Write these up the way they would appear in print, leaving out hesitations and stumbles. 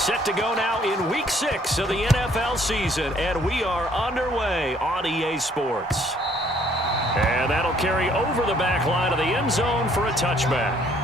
Set to go now in Week 6 of the NFL season, and we are underway on EA Sports. And that'll carry over the back line of the end zone for a touchback.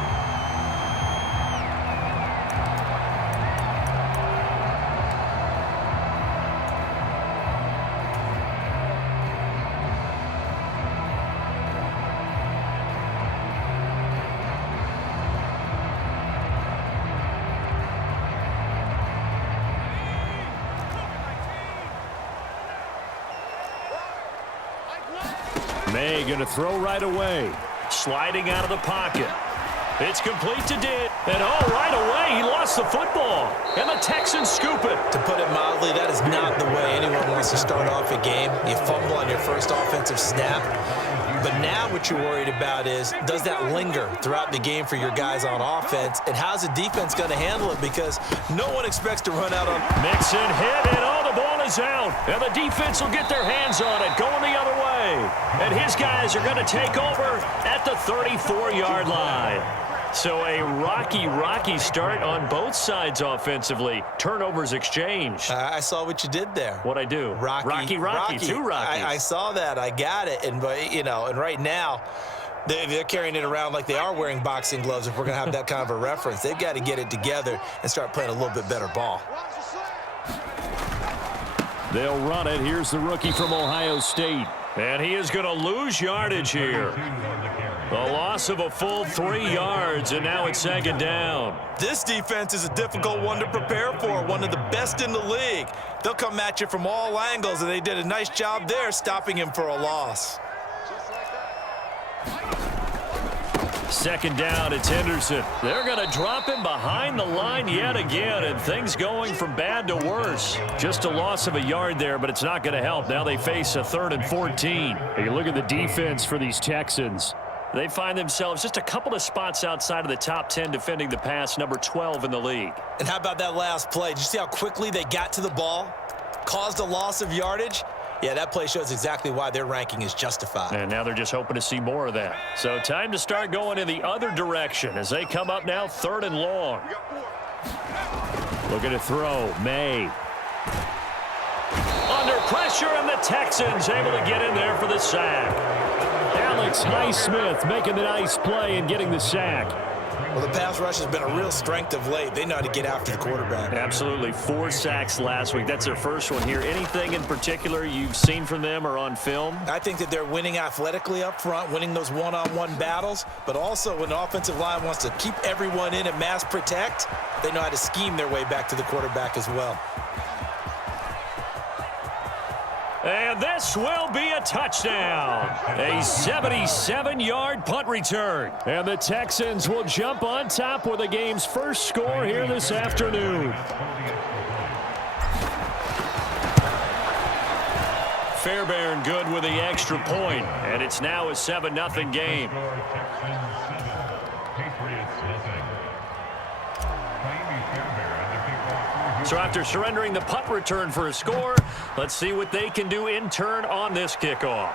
May going to throw right away. Sliding out of the pocket. It's complete to Did. And right away, he lost the football. And the Texans scoop it. To put it mildly, that is not the way anyone wants to start off a game. You fumble on your first offensive snap. But now what you're worried about is, does that linger throughout the game for your guys on offense? And how's the defense going to handle it? Because no one expects to run out on. Mixon hit, and the ball is out. And the defense will get their hands on it, going the other way. And his guys are going to take over at the 34-yard line. So a rocky start on both sides offensively. Turnovers exchanged. I saw what you did there. What'd I do? Rocky. Two Rockies. I saw that. I got it. And right now, they're carrying it around like they are wearing boxing gloves. If we're going to have that kind of a reference, they've got to get it together and start playing a little bit better ball. They'll run it. Here's the rookie from Ohio State. And he is going to lose yardage here. The loss of a full 3 yards, and now it's second down. This defense is a difficult one to prepare for, one of the best in the league. They'll come at you from all angles, and they did a nice job there stopping him for a loss. Second down, it's Henderson. They're going to drop him behind the line yet again, and things going from bad to worse. Just a loss of a yard there, but it's not going to help. Now they face a 3rd and 14. You look at the defense for these Texans. They find themselves just a couple of spots outside of the top 10 defending the pass, number 12 in the league. And how about that last play? Did you see how quickly they got to the ball? Caused a loss of yardage? Yeah, that play shows exactly why their ranking is justified. And now they're just hoping to see more of that. So time to start going in the other direction as they come up now 3rd and long. Looking to throw. May. Under pressure, and the Texans able to get in there for the sack. Alex Highsmith making the nice play and getting the sack. Well, the pass rush has been a real strength of late. They know how to get after the quarterback. Absolutely. 4 sacks last week. That's their first one here. Anything in particular you've seen from them or on film? I think that they're winning athletically up front, winning those one-on-one battles, but also when the offensive line wants to keep everyone in and mass protect, they know how to scheme their way back to the quarterback as well. And this will be a touchdown. A 77-yard punt return. And the Texans will jump on top with the game's first score here this afternoon. Fairbairn good with the extra point, and it's now a 7-0 game. So after surrendering the punt return for a score, let's see what they can do in turn on this kickoff.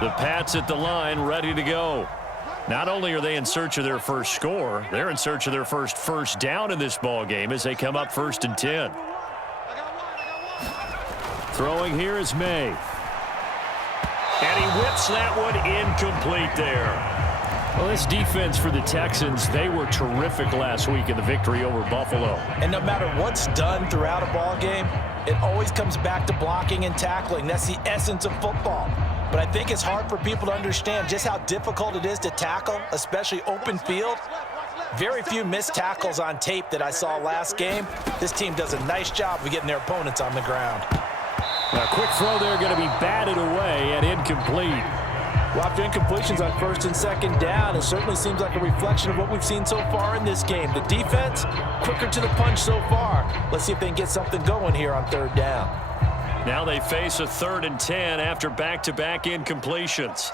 The Pats at the line, ready to go. Not only are they in search of their first score, they're in search of their first down in this ball game as they come up 1st and 10. Throwing here is May. And he whips that one incomplete there. Well, this defense for the Texans, they were terrific last week in the victory over Buffalo. And no matter what's done throughout a ball game, it always comes back to blocking and tackling. That's the essence of football. But I think it's hard for people to understand just how difficult it is to tackle, especially open field. Very few missed tackles on tape that I saw last game. This team does a nice job of getting their opponents on the ground. A quick throw there going to be batted away and incomplete. Well, after incompletions on 1st and 2nd down, it certainly seems like a reflection of what we've seen so far in this game. The defense, quicker to the punch so far. Let's see if they can get something going here on 3rd down. Now they face a 3rd and 10 after back-to-back incompletions.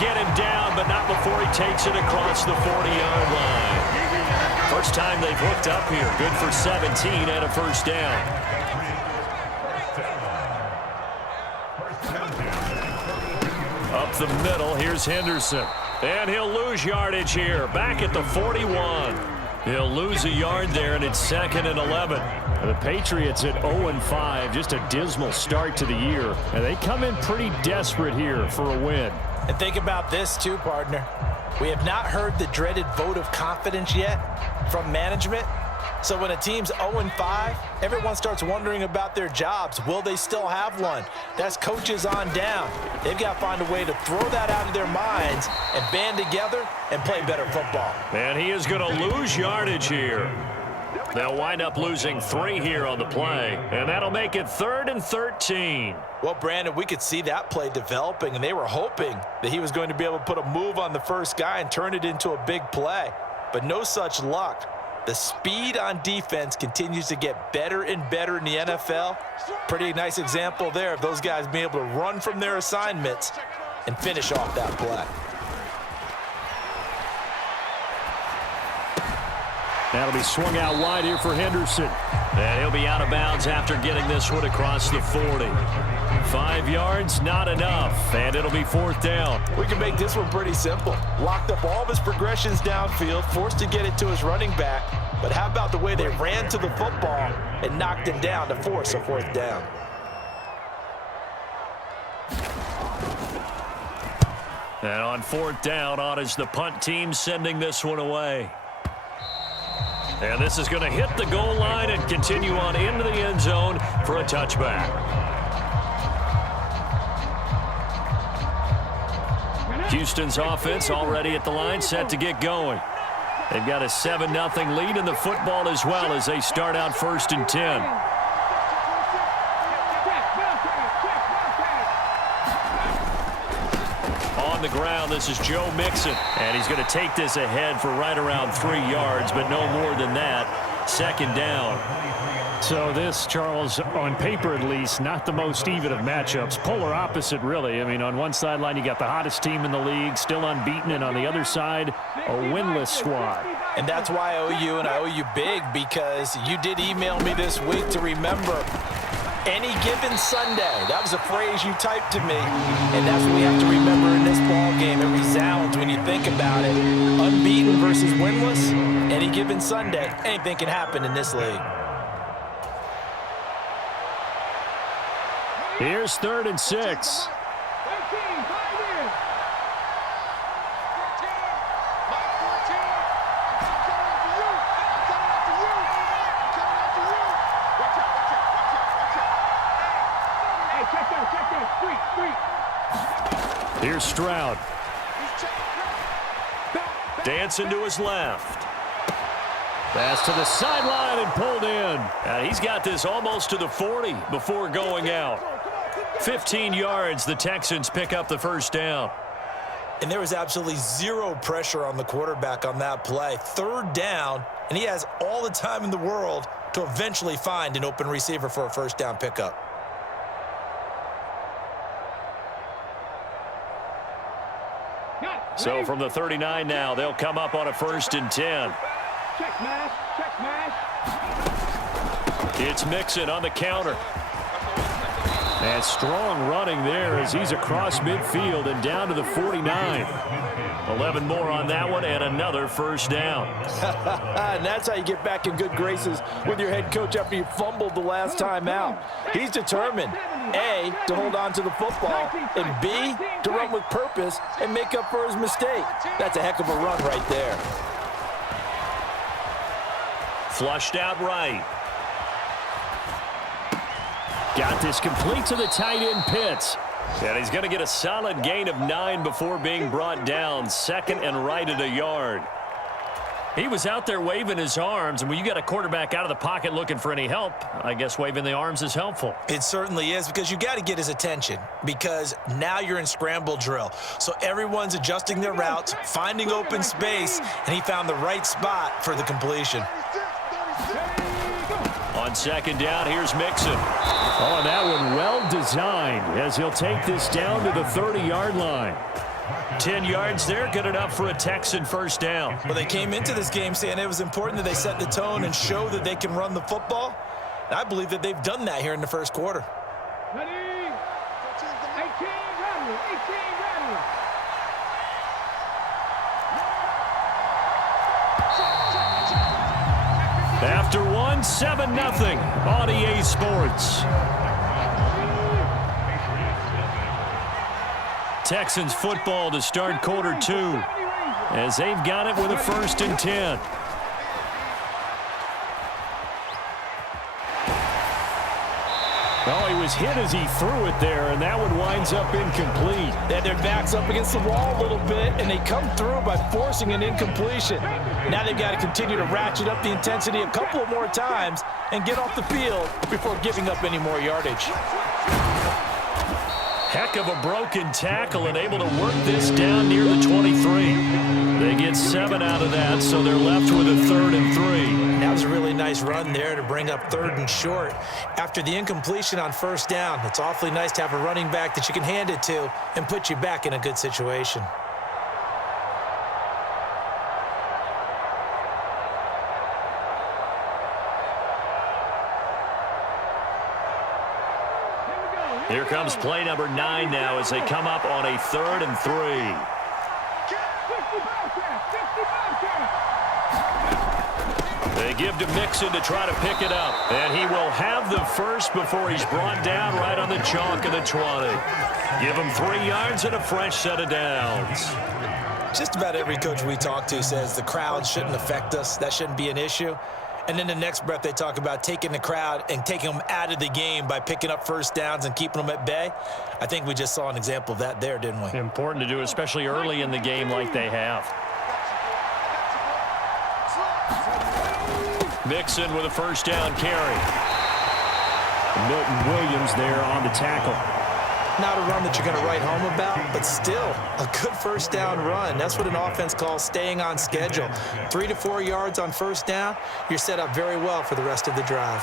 get him down, but not before he takes it across the 40-yard line. First time they've hooked up here. Good for 17 and a first down. Up the middle, here's Henderson. And he'll lose yardage here. Back at the 41. He'll lose a yard there, and it's 2nd and 11. The Patriots at 0-5, just a dismal start to the year. And they come in pretty desperate here for a win. And think about this too, partner. We have not heard the dreaded vote of confidence yet from management. So when a team's 0-5, everyone starts wondering about their jobs. Will they still have one? That's coaches on down. They've got to find a way to throw that out of their minds and band together and play better football. And he is going to lose yardage here. They'll wind up losing 3 here on the play, and that'll make it 3rd and 13. Well, Brandon, we could see that play developing, and they were hoping that he was going to be able to put a move on the first guy and turn it into a big play. But no such luck. The speed on defense continues to get better and better in the NFL. Pretty nice example there of those guys being able to run from their assignments and finish off that play. That'll be swung out wide here for Henderson. And he'll be out of bounds after getting this one across the 40. 5 yards, not enough, and it'll be 4th down. We can make this one pretty simple. Locked up all of his progressions downfield, forced to get it to his running back. But how about the way they ran to the football and knocked him down to force a 4th down? And on 4th down, on is the punt team sending this one away. And this is going to hit the goal line and continue on into the end zone for a touchback. Houston's offense already at the line, set to get going. They've got a 7-0 lead in the football as well as they start out 1st and 10. On the ground, this is Joe Mixon. And he's going to take this ahead for right around 3 yards, but no more than that. 2nd down. So this, Charles, on paper at least, not the most even of matchups. Polar opposite, really. I mean, on one sideline, you got the hottest team in the league, still unbeaten, and on the other side, a winless squad. And that's why I owe you, and I owe you big, because you did email me this week to remember any given Sunday. That was a phrase you typed to me, and that's what we have to remember in this ball game. It resounds when you think about it. Unbeaten versus winless, any given Sunday, anything can happen in this league. Here's 3rd and 6. Here's Stroud. Dancing to his left. Pass to the sideline and pulled in. And he's got this almost to the 40 before going out. 15 yards, the Texans pick up the 1st down. And there was absolutely zero pressure on the quarterback on that play. 3rd down, and he has all the time in the world to eventually find an open receiver for a 1st down pickup. So from the 39 now, they'll come up on a 1st and 10. Check mash, check mash. It's Mixon on the counter. And strong running there as he's across midfield and down to the 49. 11 more on that one and another 1st down. And that's how you get back in good graces with your head coach after you fumbled the last time out. He's determined, A, to hold on to the football, and B, to run with purpose and make up for his mistake. That's a heck of a run right there. Flushed out right. Got this complete to the tight end Pitts. And he's going to get a solid gain of 9 before being brought down. 2nd and right at a yard. He was out there waving his arms, and when you got a quarterback out of the pocket looking for any help, I guess waving the arms is helpful. It certainly is, because you got to get his attention, because now you're in scramble drill. So everyone's adjusting their routes, finding open space, and he found the right spot for the completion. On 2nd down, here's Mixon. Oh, and that one well designed as he'll take this down to the 30-yard line. 10 yards there, good enough for a Texan first down. Well, they came into this game saying it was important that they set the tone and show that they can run the football. And I believe that they've done that here in the first quarter. Ready? 18, ready. 18, ready. After one, 7-0 on EA Sports. Texans football to start quarter 2 as they've got it with a 1st and 10. Oh, he was hit as he threw it there, and that one winds up incomplete. They had their backs up against the wall a little bit, and they come through by forcing an incompletion. Now they've got to continue to ratchet up the intensity a couple of more times and get off the field before giving up any more yardage. Heck of a broken tackle and able to work this down near the 23. They get 7 out of that, so they're left with a 3rd and 3. That was a really nice run there to bring up 3rd and short. After the incompletion on 1st down, it's awfully nice to have a running back that you can hand it to and put you back in a good situation. Here comes play number 9 now as they come up on a 3rd and 3. They give to Mixon to try to pick it up. And he will have the first before he's brought down right on the chalk of the 20. Give him 3 yards and a fresh set of downs. Just about every coach we talk to says the crowd shouldn't affect us. That shouldn't be an issue. And then the next breath they talk about taking the crowd and taking them out of the game by picking up 1st downs and keeping them at bay. I think we just saw an example of that there, didn't we? Important to do, especially early in the game like they have. Mixon with a 1st down carry. Milton Williams there on the tackle. Not a run that you're going to write home about, but still a good 1st down run. That's what an offense calls staying on schedule. 3 to 4 yards on 1st down, you're set up very well for the rest of the drive.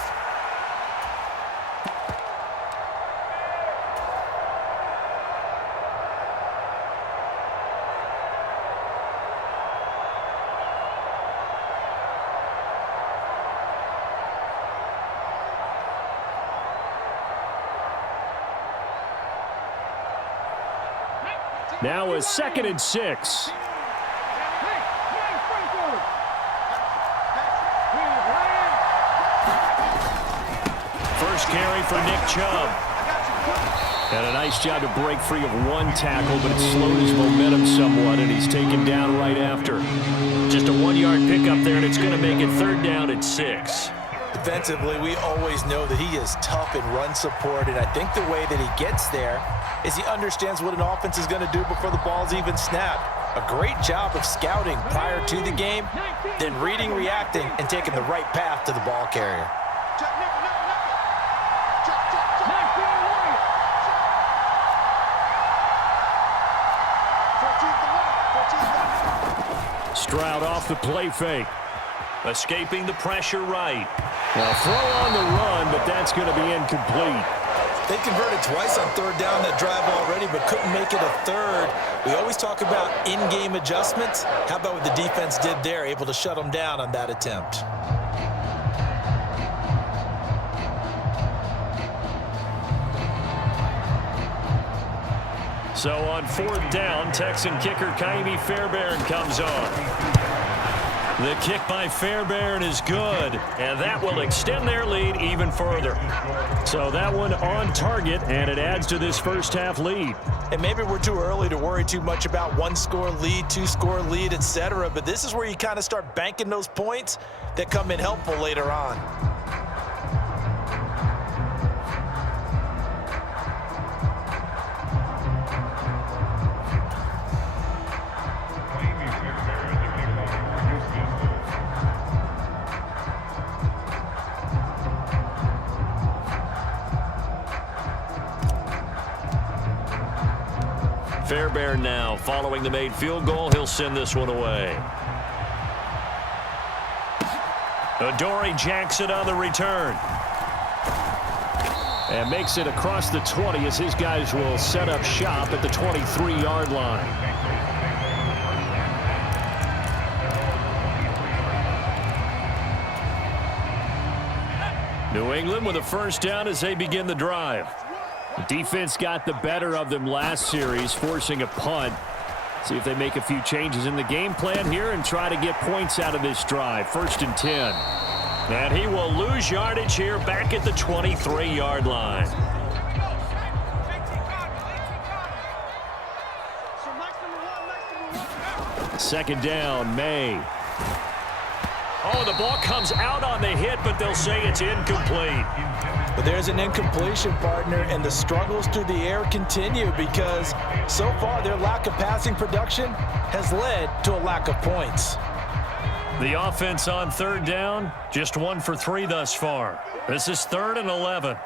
Now a 2nd and 6. First carry for Nick Chubb. And a nice job to break free of one tackle, but it slowed his momentum somewhat, and he's taken down right after. Just a 1-yard pickup there, and it's going to make it 3rd down at 6. Defensively, we always know that he is tough in run support, and I think the way that he gets there is he understands what an offense is going to do before the ball's even snapped. A great job of scouting prior to the game, then reading, reacting, and taking the right path to the ball carrier. Stroud off the play fake. Escaping the pressure right. Well, throw on the run, but that's going to be incomplete. They converted twice on 3rd down that drive already, but couldn't make it a 3rd. We always talk about in-game adjustments. How about what the defense did there, able to shut them down on that attempt? So on 4th down, Texan kicker Kaimi Fairbairn comes on. The kick by Fairbairn is good, and that will extend their lead even further. So that one on target, and it adds to this 1st half lead. And maybe we're too early to worry too much about 1-score lead, 2-score lead, etc. But this is where you kind of start banking those points that come in helpful later on. Fairbairn now, following the made field goal, he'll send this one away. Adoree Jackson on the return. And makes it across the 20 as his guys will set up shop at the 23-yard line. New England with a first down as they begin the drive. The defense got the better of them last series, forcing a punt. See if they make a few changes in the game plan here and try to get points out of this drive. 1st and 10. And he will lose yardage here back at the 23-yard line. Second down, May. Oh, the ball comes out on the hit, but they'll say it's incomplete. But there's an incompletion, partner, and the struggles through the air continue because so far their lack of passing production has led to a lack of points. The offense on 3rd down, just 1 for 3 thus far. This is 3rd and 11.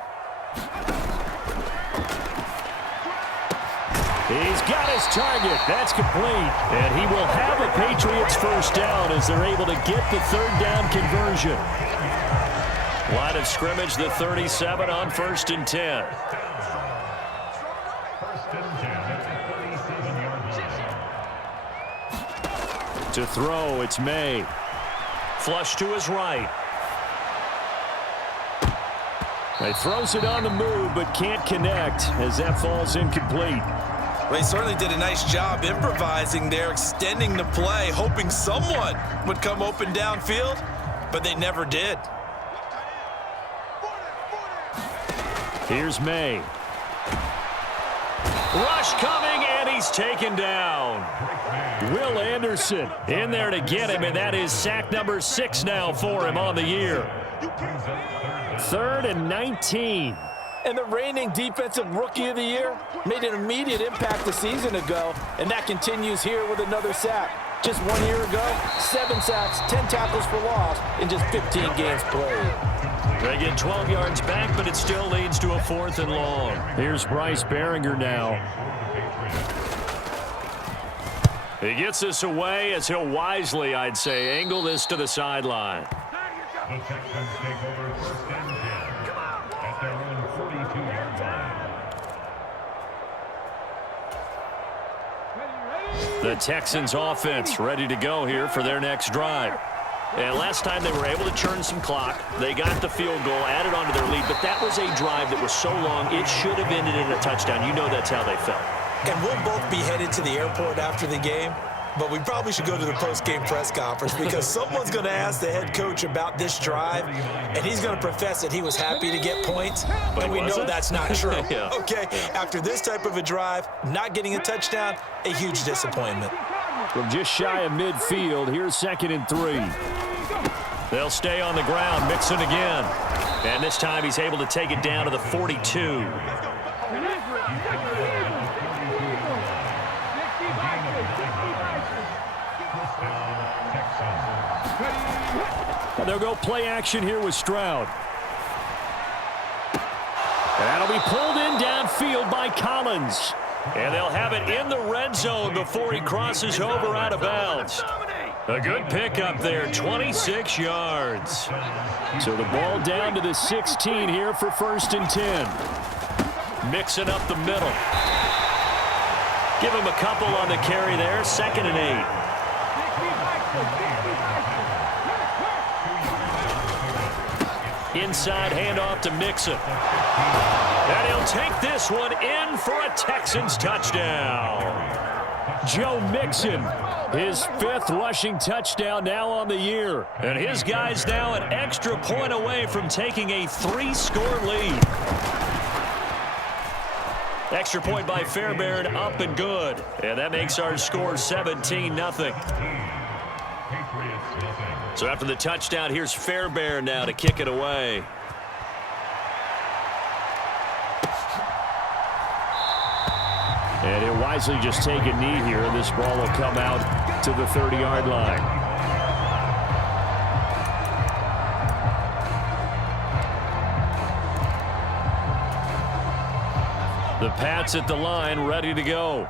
He's got his target. That's complete. And he will have a Patriots first down as they're able to get the 3rd down conversion. Line of scrimmage, the 37 on 1st and 10. To throw, it's May. Flush to his right. He throws it on the move but can't connect as that falls incomplete. Well, he certainly did a nice job improvising there, extending the play, hoping someone would come open downfield, but they never did. Here's May. Rush coming, and he's taken down. Will Anderson in there to get him, and that is sack number 6 now for him on the year. 3rd and 19. And the reigning defensive rookie of the year made an immediate impact a season ago, and that continues here with another sack. Just 1 year ago, 7 sacks, 10 tackles for loss in just 15 games played. They get 12 yards back, but it still leads to a 4th and long. Here's Bryce Behringer now. He gets this away as he'll wisely, I'd say, angle this to the sideline. The Texans take over 1st and 10 at their own 42-yard line. The Texans offense ready to go here for their next drive. And last time they were able to churn some clock. They got the field goal, added on to their lead, but that was a drive that was so long it should have ended in a touchdown. You know that's how they felt. And we'll both be headed to the airport after the game, but we probably should go to the post-game press conference because someone's going to ask the head coach about this drive, and he's going to profess that he was happy to get points, and we know that's not true. Yeah. Okay, after this type of a drive, not getting a touchdown, a huge disappointment. From just shy of midfield, here's 2nd and 3. They'll stay on the ground, Mixon again. And this time he's able to take it down to the 42. They'll go play action here with Stroud. That'll be pulled in downfield by Collins. And they'll have it in the red zone before he crosses over out of bounds. A good pickup there, 26 yards. So the ball down to the 16 here for 1st and 10. Mixing up the middle. Give him a couple on the carry there, 2nd and 8. Inside handoff to Mixon. And he'll take this one in for a Texans touchdown. Joe Mixon, his 5th rushing touchdown now on the year. And his guys now an extra point away from taking a 3-score lead. Extra point by Fairbairn, up and good. And that makes our score 17-0. So after the touchdown, here's Fairbairn now to kick it away. And he'll wisely just take a knee here, and this ball will come out to the 30-yard line. The Pats at the line, ready to go.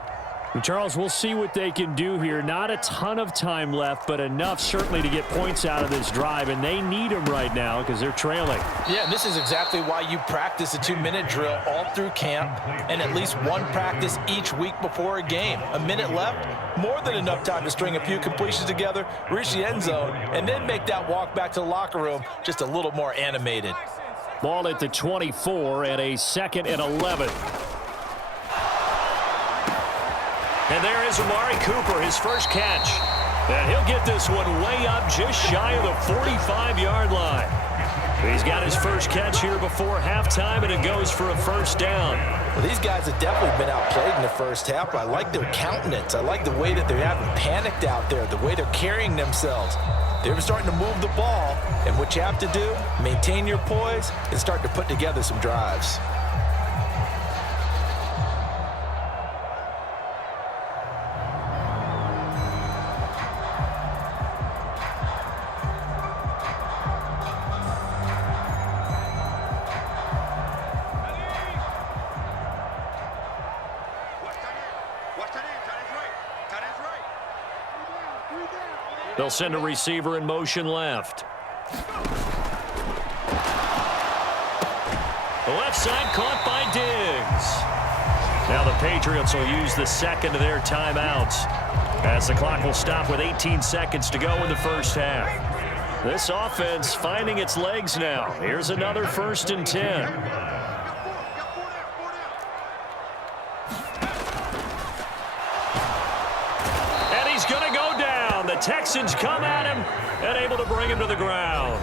Charles, we'll see what they can do here. Not a ton of time left, but enough certainly to get points out of this drive, and they need them right now because they're trailing. Yeah, and this is exactly why you practice a 2-minute drill all through camp and at least one practice each week before a game. A minute left, more than enough time to string a few completions together, reach the end zone, and then make that walk back to the locker room just a little more animated. Ball at the 24 and a 2nd and 11. And there is Amari Cooper, his first catch. And he'll get this one way up just shy of the 45-yard line. He's got his first catch here before halftime, and it goes for a first down. Well, these guys have definitely been outplayed in the first half, but I like their countenance. I like the way that they haven't panicked out there, the way they're carrying themselves. They're starting to move the ball, and what you have to do, maintain your poise and start to put together some drives. They'll send a receiver in motion left. The left side caught by Diggs. Now the Patriots will use the second of their timeouts as the clock will stop with 18 seconds to go in the first half. This offense finding its legs now. Here's another 1st and 10. And he's going to go down. The Texans come at him and able to bring him to the ground.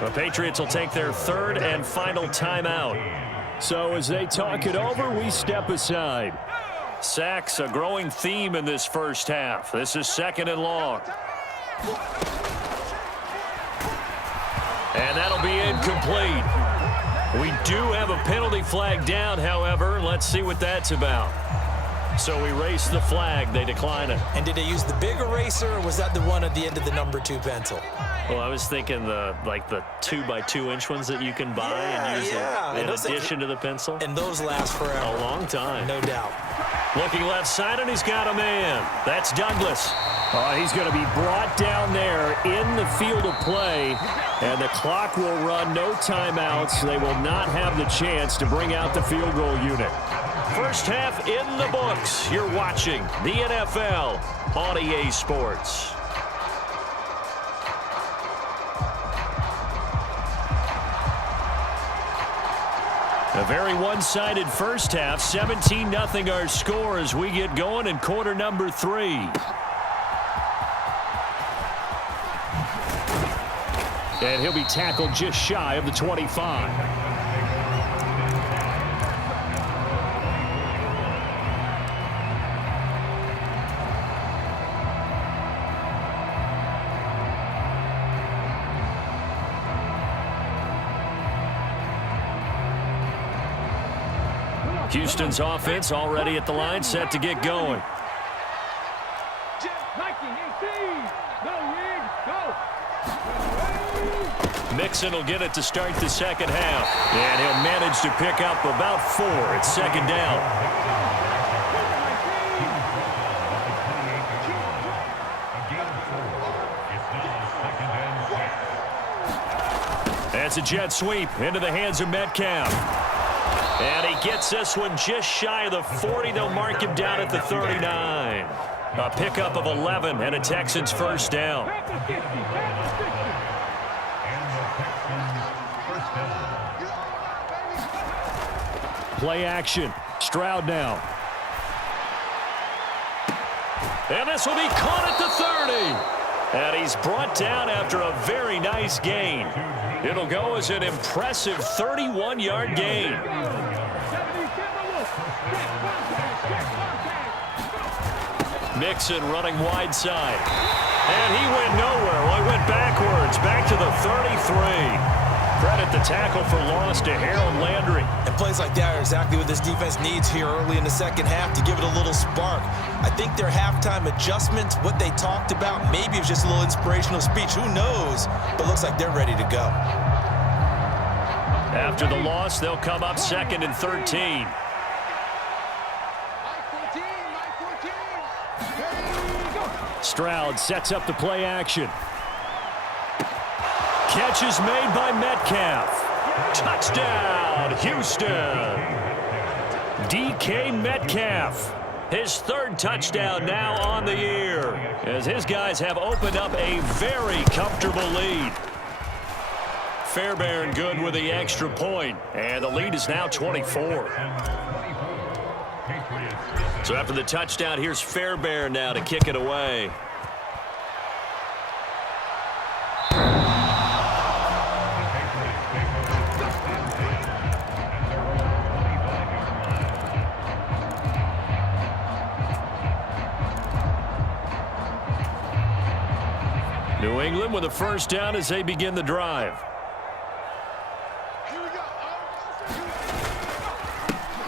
The Patriots will take their 3rd and final timeout. So as they talk it over, we step aside. Sacks, a growing theme in this first half. This is 2nd and long. And that'll be incomplete. We do have a penalty flag down, however. Let's see what that's about. So we race the flag. They decline it. And did they use the big eraser, or was that the one at the end of the number 2 pencil? Well, I was thinking the 2x2-inch ones that you can buy and use in addition to the pencil. And those last forever. A long time. No doubt. Looking left side, and he's got a man. That's Douglas. He's going to be brought down there in the field of play, and the clock will run, no timeouts. They will not have the chance to bring out the field goal unit. First half in the books. You're watching the NFL on EA Sports. A very one-sided first half. 17-0 our score as we get going in quarter number 3. And he'll be tackled just shy of the 25. Houston's offense already at the line, set to get going. Mixon will get it to start the second half. And he'll manage to pick up about 4. It's 2nd down. That's a jet sweep into the hands of Metcalf. And he gets this one just shy of the 40. They'll mark him down at the 39. A pickup of 11 and a Texans first down. Play action. Stroud now. And this will be caught at the 30. And he's brought down after a very nice gain. It'll go as an impressive 31-yard gain. Mixon running wide side. And he went nowhere. Well, he went backwards, back to the 33. Credit the tackle for loss to Harold Landry. And plays like that are exactly what this defense needs here early in the second half to give it a little spark. I think their halftime adjustments, what they talked about, maybe it was just a little inspirational speech. Who knows? But looks like they're ready to go. After the loss, they'll come up 2nd and 13. Stroud sets up the play action. Catch is made by Metcalf. Touchdown, Houston. DK Metcalf. His third touchdown now on the year, as his guys have opened up a very comfortable lead. Fairbairn good with the extra point, and the lead is now 24. So after the touchdown, here's Fairbairn now to kick it away. New England with a first down as they begin the drive.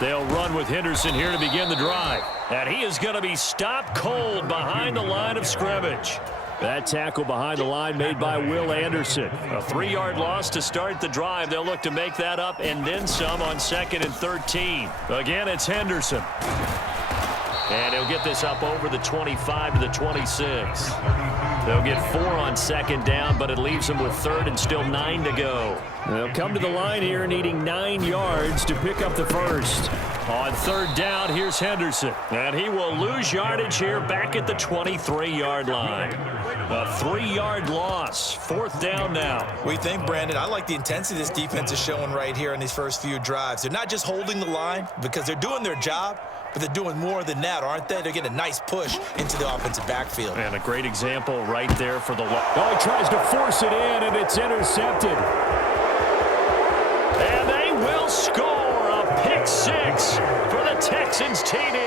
They'll run with Henderson here to begin the drive. And he is going to be stopped cold behind the line of scrimmage. That tackle behind the line made by Will Anderson. A 3-yard loss to start the drive. They'll look to make that up and then some on 2nd and 13. Again, it's Henderson. And he'll get this up over the 25 to the 26. They'll get 4 on 2nd down, but it leaves them with 3rd and still 9 to go. They'll come to the line here needing 9 yards to pick up the first. On 3rd down, here's Henderson. And he will lose yardage here back at the 23-yard line. A 3-yard loss. 4th down now. We think, Brandon, I like the intensity this defense is showing right here in these first few drives. They're not just holding the line because they're doing their job, but they're doing more than that, aren't they? They're getting a nice push into the offensive backfield. And a great example right there for the... Oh, he tries to force it in, and it's intercepted. And they will score a pick 6 for the Texans TD.